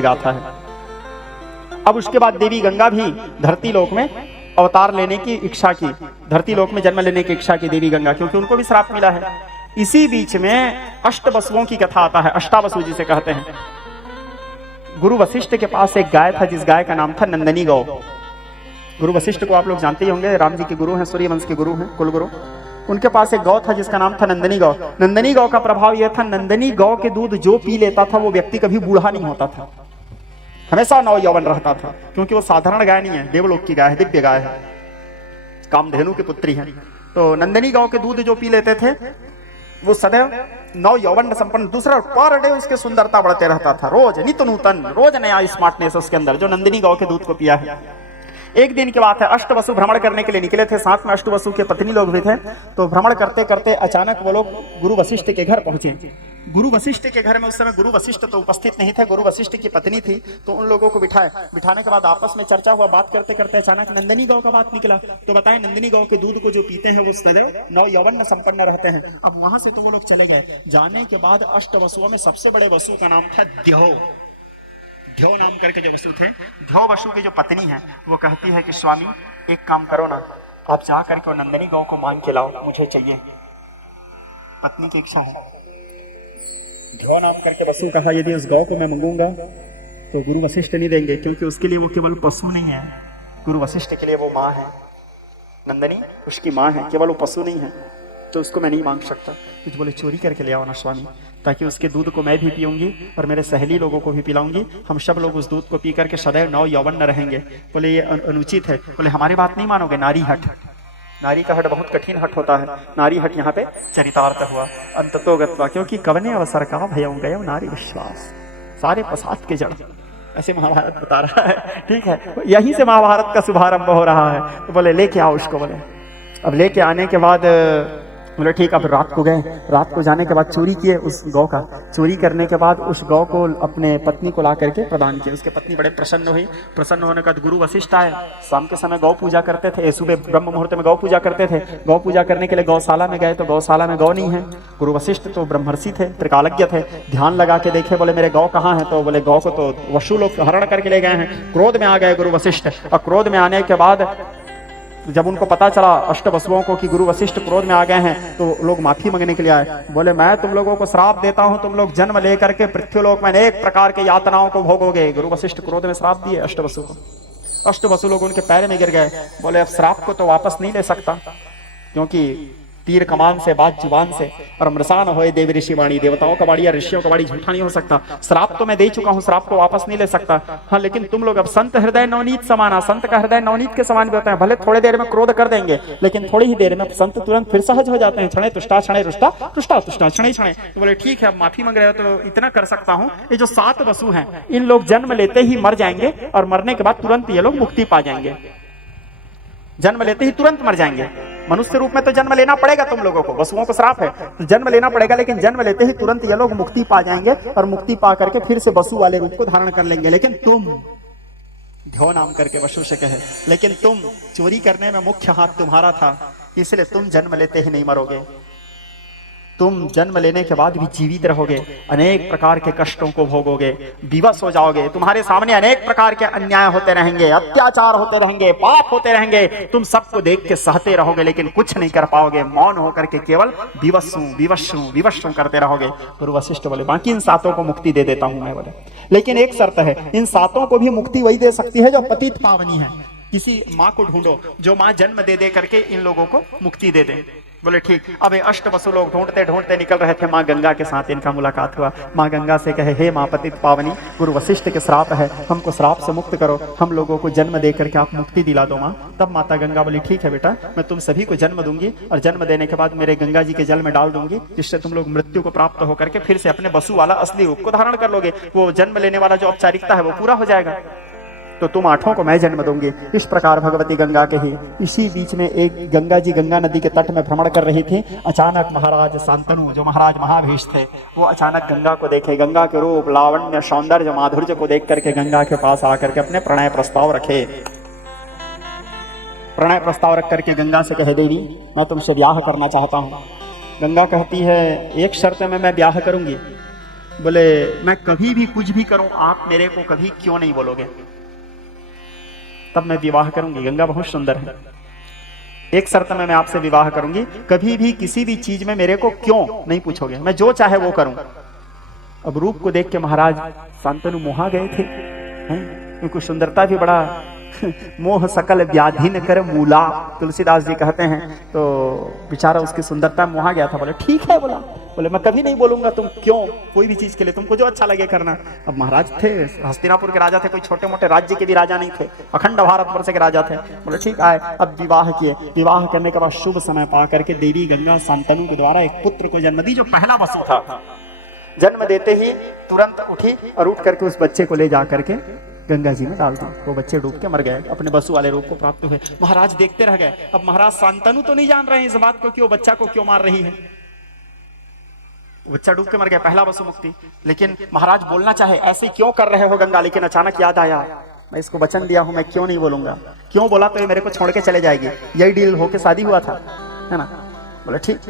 गाथा है। अब उसके बाद देवी गंगा भी धरती लोक में अवतार लेने की इच्छा की, धरती लोक में जन्म लेने की इच्छा की देवी गंगा, क्योंकि उनको भी श्राप मिला है। इसी बीच में अष्टवसुओं की कथा आता है, अष्टावसु जिसे कहते हैं। गुरु वशिष्ठ के पास एक गाय था, जिस गाय का नाम था नंदनी गौ। गुरु वशिष्ठ को आप लोग जानते ही होंगे, राम जी के गुरु हैं, सूर्यवंश के गुरु हैं, कुलगुरु। उनके पास एक गौ था जिसका नाम था नंदनी गौ। नंदनी गौ का प्रभाव यह था, नंदनी गौ के दूध जो पी लेता था वो व्यक्ति कभी बूढ़ा नहीं होता था, हमेशा नव यौवन रहता था, क्योंकि वो साधारण गाय नहीं है, देवलोक की गाय है, दिव्य गाय है, कामधेनु की पुत्री है। तो नंदनी गौ के दूध जो पी लेते थे वो सदैव नव यौवन संपन्न, दूसरा पर डे उसके सुंदरता बढ़ते रहता था, रोज नित्य नूतन, रोज नया स्मार्टनेस उसके अंदर, जो नंदिनी गौ के दूध को पिया है। एक दिन की बात है, अष्टवसु भ्रमण करने के लिए निकले थे, साथ में अष्टवसु के पत्नी लोग भी थे। तो भ्रमण करते करते अचानक वो लोग गुरु वशिष्ठ के घर पहुंचे। गुरु वशिष्ठ के घर में उस समय गुरु वशिष्ठ तो उपस्थित नहीं थे, गुरु वशिष्ठ की पत्नी थी। तो उन लोगों को बिठाने के बाद आपस में चर्चा हुआ, बात करते करते अचानक नंदिनी गौ का बात निकला। तो बताएं, नंदिनी गौ के दूध को जो पीते हैं वो सदैव नव यौवन संपन्न रहते हैं। अब वहां से तो वो लोग चले गए। जाने के बाद अष्टवसुओं में सबसे बड़े वसु का नाम था द्यौ। द्यौ नाम करके जो वसु थे, द्यौ वसु की जो पत्नी है वो कहती है कि स्वामी एक काम करो ना, आप जा करके नंदिनी गौ को मांग के लाओ, मुझे चाहिए। पत्नी की इच्छा है। द्यौ नाम करके वसु कहा, यदि उस गौ को मैं मंगूंगा तो गुरु वशिष्ठ नहीं देंगे, क्योंकि उसके लिए वो केवल पशु नहीं है, गुरु वशिष्ठ के लिए वो माँ है। नंदिनी उसकी माँ है, केवल वो पशु नहीं है, तो उसको मैं नहीं मांग सकता। कुछ बोले चोरी करके ले आओ ना स्वामी, ताकि उसके दूध को मैं भी पीऊंगी और मेरे सहेली लोगों को भी पिलाऊंगी, हम सब लोग उस दूध को पी करके सदैव नव यौवन न रहेंगे। बोले ये अनुचित है। बोले हमारी बात नहीं मानोगे, नारी हट, नारी का हट बहुत कठिन हट होता है, नारी हट यहाँ पे चरितार्थ हुआ अंततो गत्वा, क्योंकि कवने अवसर का भयं गयं नारी विश्वास, सारे प्रसाद के जड़, ऐसे महाभारत बता रहा है। ठीक है, यहीं से महाभारत का शुभारंभ हो रहा है। तो बोले लेके आओ उसको। बोले अब लेके आने के बाद बोले ठीक। अब रात को गए, रात को जाने के बाद चोरी किए उस गौ का, चोरी करने के बाद उस गौ को अपने पत्नी को ला करके प्रदान किया। उसके पत्नी बड़े प्रसन्न हुई। प्रसन्न होने के बाद गुरु वशिष्ठ आए। शाम के समय गौ पूजा करते थे, सुबह ब्रह्म मुहूर्त में गौ पूजा करते थे। गौ पूजा करने के लिए गौशाला में गए तो गौशाला में गौ नहीं है। गुरु वशिष्ठ तो ब्रह्मर्षि थे, त्रिकालज्ञ थे, ध्यान लगा के देखे, बोले मेरे गौ कहाँ है? तो बोले गौ को तो वसु लोग हरण करके ले गए हैं। क्रोध में आ गए गुरु वशिष्ठ, और क्रोध में आने के बाद जब उनको पता चला अष्टवसुओं को कि गुरु वशिष्ठ क्रोध में आ गए हैं, तो लोग माफी मांगने के लिए आए। बोले मैं तुम लोगों को श्राप देता हूं, तुम लोग जन्म लेकर के पृथ्वीलोक में अनेक प्रकार के यातनाओं को भोगोगे। गुरु वशिष्ठ क्रोध में श्राप दिए अष्टवसु को। अष्टवसु लोग उनके पैर में गिर गए। बोले अब श्राप को तो वापस नहीं ले सकता, क्योंकि तीर कमान से, बात जुबान से, और मृषान होए देव ऋषि वाणी, देवताओं का वाणी या ऋषियों का वाणी झूठा नहीं हो सकता। श्राप तो मैं दे चुका हूं, श्राप को वापस नहीं ले सकता। हाँ, लेकिन तुम लोग अब संत हृदय नवनीत समाना, संत का हृदय नवनीत के समान भी होता है। भले थोड़ी देर में क्रोध कर देंगे, लेकिन थोड़ी ही देर में संत तुरंत फिर सहज हो जाते हैं। क्षणे तुष्टा क्षणे रुष्टा, तुष्टा तुष्टा क्षणे क्षणे। तो बोले ठीक है, अब माफी मांग रहे हो तो इतना कर सकता हूं, ये जो 7 वसु हैं इन लोग जन्म लेते ही मर जाएंगे, और मरने के बाद तुरंत ये लोग मुक्ति पा जाएंगे। जन्म लेते ही तुरंत मर जाएंगे। मनुष्य रूप में तो जन्म लेना पड़ेगा तुम लोगों को, वसुओं को श्राप है तो जन्म लेना पड़ेगा, लेकिन जन्म लेते ही तुरंत ये लोग मुक्ति पा जाएंगे, और मुक्ति पा करके फिर से वसु वाले रूप को धारण कर लेंगे। लेकिन तुम, द्यौ नाम करके वसु से कहे, लेकिन तुम, चोरी करने में मुख्य हाथ तुम्हारा था, इसलिए तुम जन्म लेते ही नहीं मरोगे। तुम जन्म लेने के बाद भी जीवित रहोगे, अनेक प्रकार के कष्टों को भोगोगे, विवश हो जाओगे। तुम्हारे सामने अनेक प्रकार के अन्याय होते रहेंगे, अत्याचार होते रहेंगे, पाप होते रहेंगे। तुम सबको देख के सहते रहोगे, लेकिन कुछ नहीं कर पाओगे। मौन होकर के केवल विवश करते रहोगे। गुरु वशिष्ठ बोले बाकी इन 7 को मुक्ति दे देता हूं मैं। बोले लेकिन एक शर्त है, इन 7 को भी मुक्ति वही दे सकती है जो पतित पावनी है। किसी माँ को ढूंढो जो माँ जन्म दे दे करके इन लोगों को मुक्ति दे दे। बोले ठीक। अब अष्टवसु लोग ढूंढते ढूंढते निकल रहे थे, माँ गंगा के साथ इनका मुलाकात हुआ। माँ गंगा से कहे, हे माँ पतित पावनी, गुरु वशिष्ठ के श्राप है, हमको श्राप से मुक्त करो, हम लोगों को जन्म दे करके आप मुक्ति दिला दो माँ। तब माता गंगा बोली ठीक है बेटा, मैं तुम सभी को जन्म दूंगी, और जन्म देने के बाद मेरे गंगा जी के जल में डाल दूंगी, जिससे तुम लोग मृत्यु को प्राप्त होकर के फिर से अपने वसु वाला असली रूप को धारण कर लोगे। वो जन्म लेने वाला जो औपचारिकता है वो पूरा हो जाएगा, तो तुम 8 को मैं जन्म दूंगी। इस प्रकार भगवती गंगा के ही इसी बीच में एक गंगा जी गंगा नदी के तट में भ्रमण कर रही थी। अचानक महाराज शांतनु, जो महाराज महाभीष थे, वो अचानक गंगा को देखे। गंगा के रूप, लावण्य, सौंदर्य, माधुर्य को देख करके गंगा के पास आकर के अपने प्रणय प्रस्ताव रखे। प्रणय प्रस्ताव रख करके गंगा से कहे, देवी मैं तुमसे ब्याह करना चाहता हूँ। गंगा कहती है एक शर्त में मैं ब्याह करूंगी, बोले मैं कभी भी कुछ भी करूं आप मेरे को कभी क्यों नहीं बोलोगे, तब मैं विवाह करूंगी। गंगा बहुत सुंदर है। एक शर्त में मैं आपसे विवाह करूंगी, कभी भी किसी भी चीज में मेरे को क्यों नहीं पूछोगे, मैं जो चाहे वो करूं। अब रूप को देख के महाराज शांतनु मोहा गए थे, क्योंकि सुंदरता भी बड़ा मोह सकल व्याधि न कर मूला, तुलसीदास जी कहते हैं। तो बेचारा उसकी सुंदरता मोहा गया था। बोले ठीक है, बोले मैं कभी नहीं बोलूंगा तुम क्यों, कोई भी चीज के लिए तुमको जो अच्छा लगे करना। अब महाराज थे, हस्तिनापुर के राजा थे, कोई छोटे मोटे राज्य के भी राजा नहीं थे, अखंड भारतवर्ष के राजा थे। बोले ठीक आए। अब विवाह किए। विवाह करने के बाद शुभ समय पा करके देवी गंगा शांतनु के द्वारा एक पुत्र को जन्म दी, जो पहला वसु था। जन्म देते ही तुरंत उठी और उठ करके उस बच्चे को ले जा करके गंगा जी में डाल दी। वो बच्चे डूब के मर गए, अपने वसु वाले रूप को प्राप्त हुए। महाराज देखते रह गए। अब महाराज शांतनु तो नहीं जान रहे हैं इस बात को कि वो बच्चा को क्यों मार रही है। बच्चा डूब के मर गया, पहला वसु मुक्ति। लेकिन महाराज बोलना चाहे ऐसे क्यों कर रहे हो गंगा, लेकिन अचानक याद आया मैं इसको वचन दिया हूं, मैं क्यों नहीं बोलूंगा, क्यों बोला तो ये मेरे को छोड़ के चले जाएगी। यही डील होके शादी हुआ था, है ना। बोले ठीक।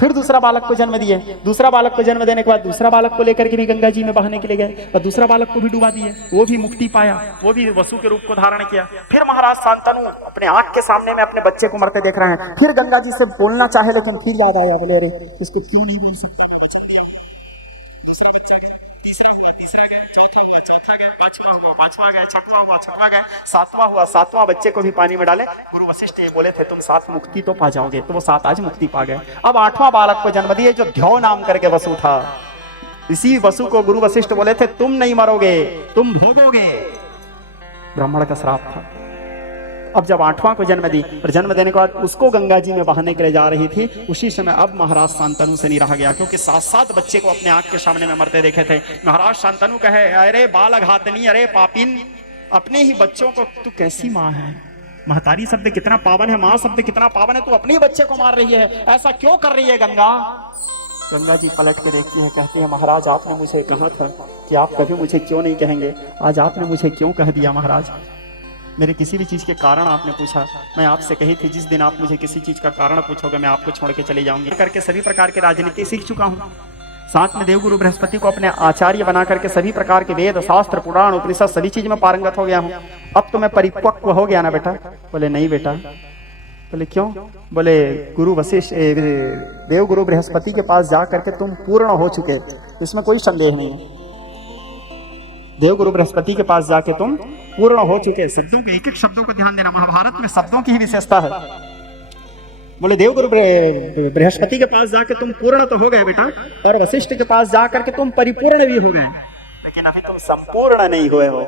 फिर दूसरा बालक को जन्म दिए। दूसरा बालक को जन्म देने के बाद दूसरा बालक को लेकर के भी गंगा जी में बहाने के लिए गए और दूसरा बालक को भी डुबा दिए। वो भी मुक्ति पाया, वो भी वसु के रूप को धारण किया। फिर महाराज शांतनु अपने आंख के सामने में अपने बच्चे को मरते देख रहे हैं। फिर गंगा जी से बोलना चाहे, लेकिन फिर याद आया, बोले अरे इसको क्यों नहीं बोल सकते। दूसरा बच्चा गया, तीसरा हुआ, तीसरा गया, चौथा हुआ, चौथा गया, पांचवा गया, छठवां हुआ, छठवां गया, सातवां हुआ, सातवां बच्चे को भी पानी में डाले। गुरु वशिष्ठ ये बोले थे तुम 7 मुक्ति तो पा जाओगे, तो वो 7 आज मुक्ति पा गए। अब 8वां बालक को जन्म दिए, जो ध्यो नाम करके वसु था। इसी वसु को गुरु वशिष्ठ बोले थे तुम नहीं मरोगे, तुम भोगोगे। ब्राह्मण का श्राप था। अब जब 8वां को जन्म दी और जन्म देने के बाद उसको गंगा जी में बहाने के लिए जा रही थी, उसी समय अब महाराज शांतनु से नहीं रहा गया, क्योंकि 7 बच्चे को अपने आंख के सामने में मरते देखे थे। महाराज शांतनु कहे अरे बाल घातनी, अरे पापिन, अपने ही बच्चों को तू कैसी माँ है। महतारी शब्द कितना पावन है, माँ शब्द कितना पावन है, तू अपने ही बच्चे को मार रही है, ऐसा क्यों कर रही है गंगा। गंगा जी पलट के देखती है, कहती है महाराज आपने मुझे कहा था कि आप कभी मुझे क्यों नहीं कहेंगे, आज आपने मुझे क्यों कह दिया। महाराज मेरे किसी भी चीज के कारण आपने पूछा, मैं आपसे कही थी जिस दिन आप मुझे किसी चीज का कारण पूछोगे मैं आपको छोड़ के चले जाऊंगी। करके सभी प्रकार के राजनीति सीख चुका हूँ। साथ में देवगुरु बृहस्पति को अपने आचार्य बना करके सभी प्रकार के वेद शास्त्र पुराण उपनिषद सभी चीज में पारंगत हो गया हूँ। अब तो मैं परिपक्व हो गया ना बेटा। बोले नहीं बेटा। बोले क्यों। बोले गुरु वशिष्ठ देवगुरु बृहस्पति के पास जा करके तुम पूर्ण हो चुके, इसमें कोई संदेह नहीं है। देवगुरु बृहस्पति के पास जाके तुम पूर्ण हो चुके। शब्दों के एक एक शब्दों को ध्यान देना, महाभारत में शब्दों की ही विशेषता है। बोले देवगुरु बृहस्पति के पास जाके तुम पूर्ण तो हो गए बेटा, और वशिष्ठ के पास जाकर के तुम परिपूर्ण भी हो गए, लेकिन अभी तुम संपूर्ण नहीं हुए हो।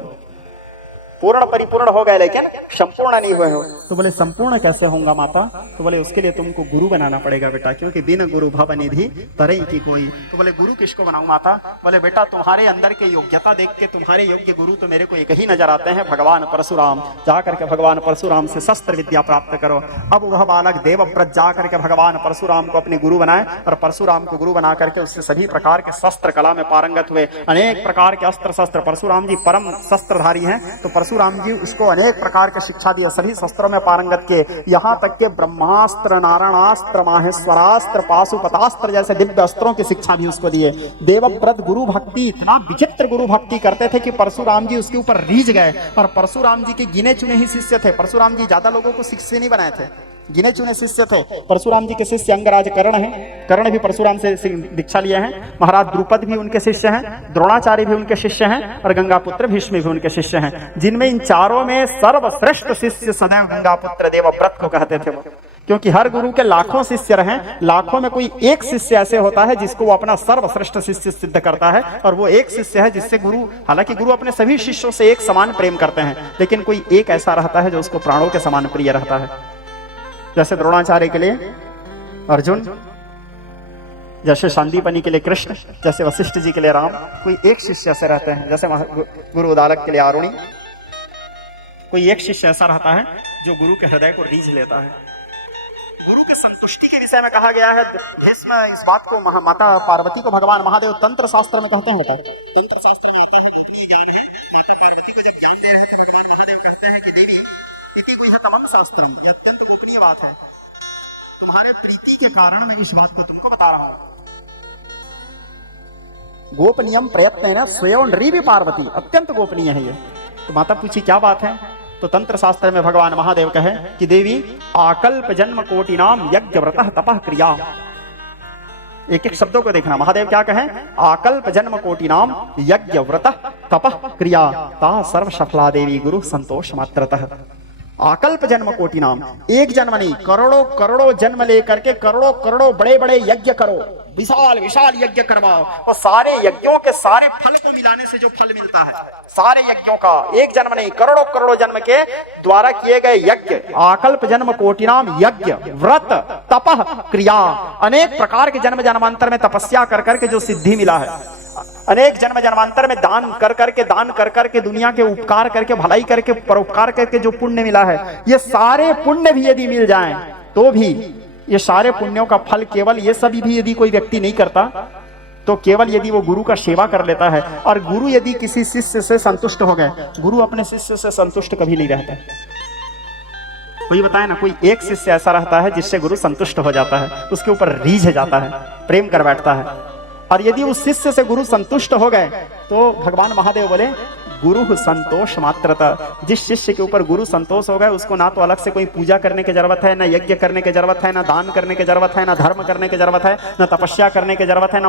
पूर्ण परिपूर्ण हो गए लेकिन संपूर्ण नहीं हुए हो। तो बोले संपूर्ण कैसे होगा माता। तो बोले उसके लिए तुमको गुरु बनाना पड़ेगा बेटा, क्योंकि बिन गुरु भव निधि तरई की कोई। तो बोले गुरु किसको बनाऊं माता। बोले बेटा तुम्हारे अंदर के योग्यता देख के तुम्हारे योग्य गुरु तो मेरे को एक ही नजर आते हैं, भगवान परशुराम। जा करके भगवान परशुराम से शस्त्र विद्या प्राप्त करो। अब वह बालक देवव्रत जा करके भगवान परशुराम को अपने गुरु बनाए और परशुराम को गुरु बना करके उससे सभी प्रकार के शस्त्र कला में पारंगत हुए। अनेक प्रकार के अस्त्र शस्त्र, परशुराम जी परम शस्त्रधारी हैं, तो परशुराम जी उसको अनेक प्रकार के शिक्षा दिए, सभी शस्त्रों में पारंगत किए। यहाँ तक के ब्रह्मास्त्र, नारायणास्त्र, माहेश्वरास्त्र, पाशुपतास्त्र जैसे दिव्य अस्त्रों की शिक्षा भी उसको दिए। देवव्रत गुरु भक्ति, इतना विचित्र गुरु भक्ति करते थे कि परशुराम जी उसके ऊपर रीझ गए। और परशुराम जी के गिने चुने ही शिष्य थे। परशुराम जी ज्यादा लोगों को शिष्य नहीं बनाए थे, गिने चुने शिष्य थे। परशुराम जी के शिष्य अंगराज कर्ण हैं, कर्ण भी परशुराम से दीक्षा लिए हैं। महाराज द्रुपद भी उनके शिष्य हैं, द्रोणाचार्य भी उनके शिष्य हैं, और गंगापुत्र भीष्म भी उनके शिष्य हैं, जिनमें इन चारों में सर्वश्रेष्ठ शिष्य सदैव गंगापुत्र देवव्रत को कहते थे वो। क्योंकि हर गुरु के लाखों शिष्य रहे, लाखों में कोई एक शिष्य ऐसे होता है जिसको वो अपना सर्वश्रेष्ठ शिष्य सिद्ध करता है, और वो एक शिष्य है जिससे गुरु, हालांकि गुरु अपने सभी शिष्यों से एक समान प्रेम करते हैं, लेकिन कोई एक ऐसा रहता है जो उसको प्राणों के समान प्रिय रहता है। जैसे द्रोणाचार्य के लिए अर्जुन, जैसे संदीपनी के लिए कृष्ण, जैसे वशिष्ठ जी के लिए राम। कोई एक शिष्य ऐसे रहते हैं, जैसे गुरु उदालक के लिए आरुणि। कोई एक शिष्य ऐसा रहता है जो गुरु के हृदय को रीझ लेता है। गुरु के संतुष्टि के विषय में कहा गया है, भीष्म इस बात को माता पार्वती को भगवान महादेव तंत्र शास्त्र में कहते हैं। तंत्र शास्त्र में आता है, ज्ञान है। माता पार्वती को जब ज्ञान दे रहे थे भगवान महादेव कहते हैं कि देवी इति गुह्यतमं शास्त्रम, यह अत्यंत गोपनीय बात है। तुम्हारे प्रीति के कारण मैं इस बात को तुमको बता रहा हूं। गोपनीयम प्रयत्न है ना स्वयं रीवि पार्वती, अत्यंत गोपनीय है ये। तो माता पूछी क्या बात है? तो तंत्र शास्त्र में भगवान महादेव कहे कि देवी आकल्प जन्म कोटि नाम यज्ञ व्रतः तपः क्रिया। एक एक शब्दों को देखना, महादेव क्या कहे? आकल्प जन्म कोटि नाम यज्ञ व्रतः तपः क्रिया ता सर्व सफला देवी गुरु संतोष मात्रतः। आकल्प जन्म कोटि नाम, एक जन्म नहीं, करोड़ों करोड़ों जन्म लेकर के करोड़ों करोड़ों बड़े बड़े यज्ञ करो, विशाल विशाल यज्ञ करवाओ, और सारे यज्ञों के सारे फल को मिलाने से जो फल मिलता है, सारे यज्ञों का, एक जन्म नहीं करोड़ों करोड़ों जन्म के द्वारा किए गए यज्ञ, आकल्प जन्म कोटि नाम यज्ञ व्रत तपः क्रिया, अनेक प्रकार के जन्म जन्मांतर में तपस्या कर करके जो सिद्धि मिला है, अनेक जन्म जन्मांतर में दान कर करके दुनिया के उपकार करके भलाई करके परोपकार करके जो पुण्य मिला है, ये सारे पुण्य भी यदि मिल जाएं तो भी ये सारे पुण्यों का फल केवल ये सभी भी यदि कोई व्यक्ति नहीं करता, तो केवल यदि वो गुरु का सेवा कर लेता है, और गुरु यदि किसी शिष्य से संतुष्ट हो गए, गुरु अपने शिष्य से संतुष्ट कभी नहीं रहता। कोई बताए ना, कोई एक शिष्य ऐसा रहता है जिससे गुरु संतुष्ट हो जाता है, उसके ऊपर रीझ जाता है, प्रेम कर बैठता है। और यदि उस शिष्य से गुरु संतुष्ट हो गए तो भगवान महादेव बोले गुरु संतोष मात्रता। जिस शिष्य के ऊपर गुरु संतोष हो गए उसको ना तो अलग से कोई पूजा करने की जरूरत है, ना यज्ञ करने की जरूरत है, ना दान करने की जरूरत है, ना धर्म करने की जरूरत है, ना तपस्या करने की जरूरत है, ना